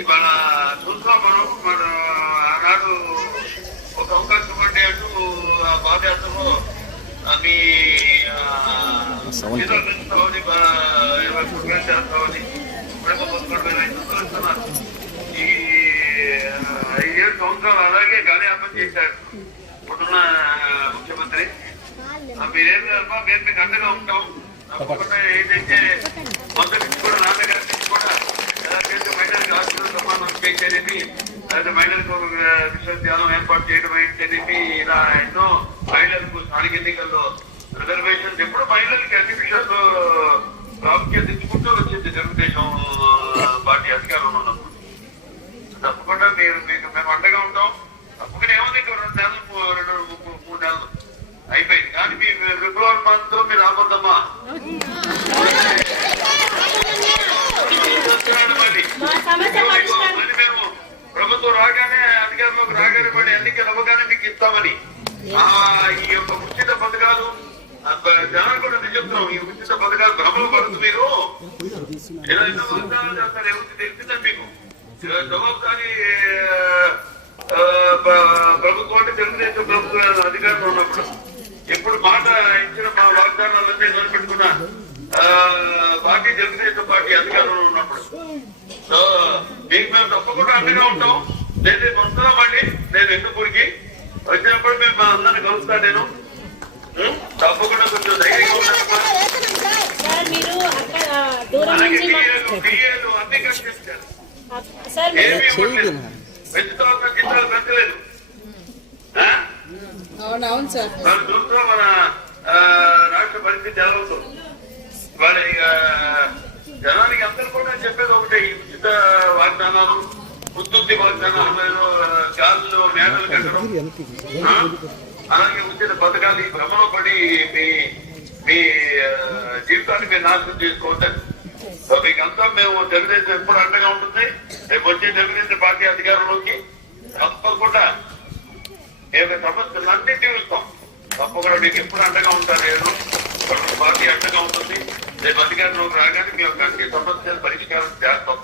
ఇవాళ చూస్తాం మన ఆనాడు ఒక అవకాశం అంటే అటు పాదయాత్రలో మీ చేస్తామని 20 చేస్తామని ఈ 7 సంవత్సరాలు అలాగే గాలియాపన చేశారు ఇప్పుడున్న ముఖ్యమంత్రి. మీరేం మేము మీకు అండగా ఉంటాం. తప్పకుండా ఏంటంటే మొదటి నుంచి కూడా నాన్నగారి నుంచి కూడా ఎలా మహిళలకు ఆస్తులు సమానం చేసేది, లేదా మహిళలకు విశ్వవిద్యాలయం ఏర్పాటు చేయడం ఏంటనేది, ఇలా ఎన్నో మహిళలకు స్థానిక ఎన్నికల్లో రిజర్వేషన్స్ ఎప్పుడు మహిళలకి అన్ని విషయాల్లో ప్రాముఖ్యత ఇచ్చుకుంటూ వచ్చింది తెలుగుదేశం పార్టీ అధికారంలో ఉన్నప్పుడు. తప్పకుండా మేము అండగా ఉంటాం. తప్పకుండా ఏముంది, 2 నెలలు 3 నెలలు అయిపోయింది. కానీ మీ ఫిబ్రవరి మంత్ మీరు రాబోద్దమ్మా. మళ్ళీ మేము ప్రభుత్వం రాగానే అధికారంలోకి రాగానే మళ్ళీ ఎన్నికలు అవ్వగానే మీకు ఇస్తామని ఈ యొక్క ఉచిత పథకాలు జనాలు కూడా చెప్తున్నాం. ఈ ఉచిత పథకాలు భ్రమలు పడుతూ మీరు ఇలా ఎన్నో వాగ్దానాలు చేస్తారు. ఎవరికి తెలిసిందని మీకు జవాబుదారీ ప్రభుత్వం అంటే తెలుగుదేశం ప్రభుత్వం అధికారంలో ఉన్నప్పుడు ఎప్పుడు మాట ఇచ్చిన మా వాగ్దానాలన్నీ నిలబెట్టుకున్న పార్టీ తెలుగుదేశం పార్టీ అధికారంలో ఉన్నప్పుడు. సో మీకు మేము తప్పకుండా అండగా ఉంటాం. నేను వస్తున్నా మళ్ళీ నేను ఎందుకూరికి వచ్చినప్పుడు మేము మా అందరిని కలుస్తా. నేను తప్పకుండా కొంచెం ధైర్యంగా ఉంటాను. అలాగే డిఏలు అన్ని కట్టించారు. పెంచుతామన్న జిల్లాలు పెంచలేదు. అవునవును సార్. వాళ్ళు చూస్తూ మన రాష్ట్ర పరిస్థితి ఎలా అవుతుంది. వాళ్ళ ఇక జనానికి అందరూ కూడా చెప్పేది ఒకటే, ఈ ఉచిత వాగ్దానాలు, ఉత్తుత్తి వాగ్దానాలు, గాల్లో మేడలు కట్టడం, అలాగే ఉచిత పథకాలు ఈ భ్రమలో పడి మీ జీవితాన్ని మీరు నాశనం చేసుకోవద్దండి. సో మీకంతా మేము తెలుగుదేశం ఎప్పుడు అండగా ఉంటుంది. రేపు వచ్చే తెలుగుదేశం పార్టీ అధికారంలోకి తప్పకుండా మేము సమస్యలన్నీ తీరుస్తాం. తప్పకుండా మీకు ఎప్పుడు అండగా ఉంటారు. నేను పార్టీ అండగా ఉంటుంది. రేపు అధికారంలోకి రాగానే మీ యొక్క అన్ని సమస్యలు పరిష్కారం చేస్తాం.